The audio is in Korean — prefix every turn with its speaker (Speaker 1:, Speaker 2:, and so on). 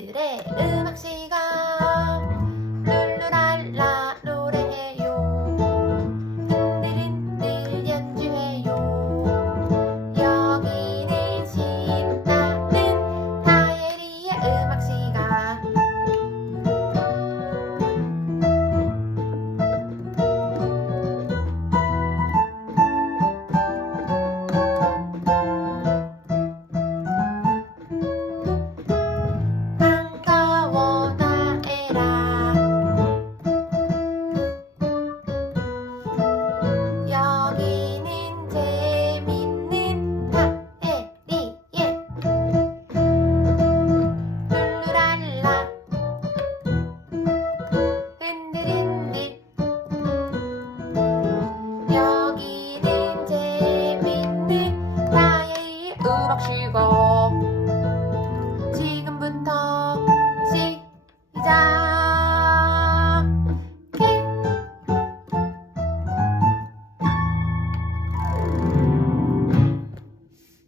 Speaker 1: 그래 응. 차박 주의가.